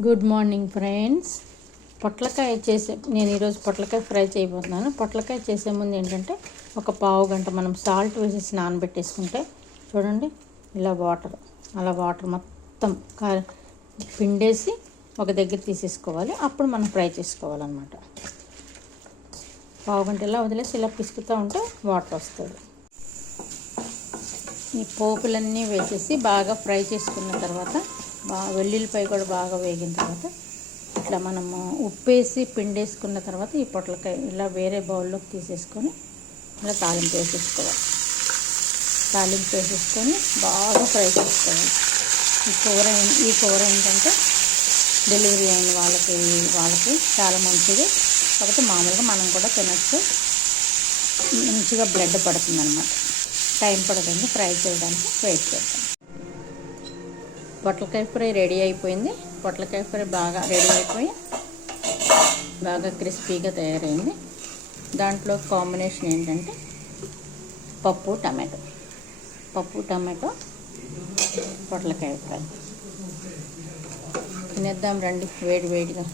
Good morning friends. పొట్లకాయ నేను ఈరోజు పొట్లకాయ ఫ్రై చేయబోతున్నాను. పొట్లకాయ చేసే ముందు ఏంటంటే ఒక పావు గంట మనం సాల్ట్ వేసేసి నానబెట్టేసుకుంటే చూడండి ఇలా వాటర్ మొత్తం పిండేసి ఒక దగ్గర తీసేసుకోవాలి. అప్పుడు మనం ఫ్రై చేసుకోవాలన్నమాట. పావు గంట ఇలా వదిలేసి ఇలా పిసుకుతూ ఉంటే వాటర్ వస్తుంది. ఈ పోపులన్నీ వేసేసి బాగా ఫ్రై చేసుకున్న తర్వాత వెల్లుల్లిపాయ కూడా బాగా వేగిన తర్వాత ఇట్లా మనము ఉప్పేసి పిండేసుకున్న తర్వాత ఈ పొట్లకాయ ఇలా వేరే బౌల్లోకి తీసేసుకొని ఇలా తాలింపు వేసేసుకోవాలి. తాలింపు వేసేసుకొని బాగా ఫ్రై చేసుకోవాలి. ఈ కూర ఏంటంటే డెలివరీ అయిన వాళ్ళకి చాలా మంచిది. కాకపోతే మామూలుగా మనం కూడా తినచ్చు. మంచిగా బ్లడ్ పడుతుంది అన్నమాట. టైం పడుతుంది ఫ్రై చేయడానికి. వెయిట్ చేద్దాం. పొట్లకాయ ఫ్రై రెడీ అయిపోయింది. పొట్లకాయ ఫ్రై బాగా రెడీ అయిపోయి బాగా క్రిస్పీగా తయారైంది. దాంట్లో కాంబినేషన్ ఏంటంటే పప్పు టమాటో పొట్లకాయ ఫ్రై. తినేద్దాం రండి వేడివేడిగా.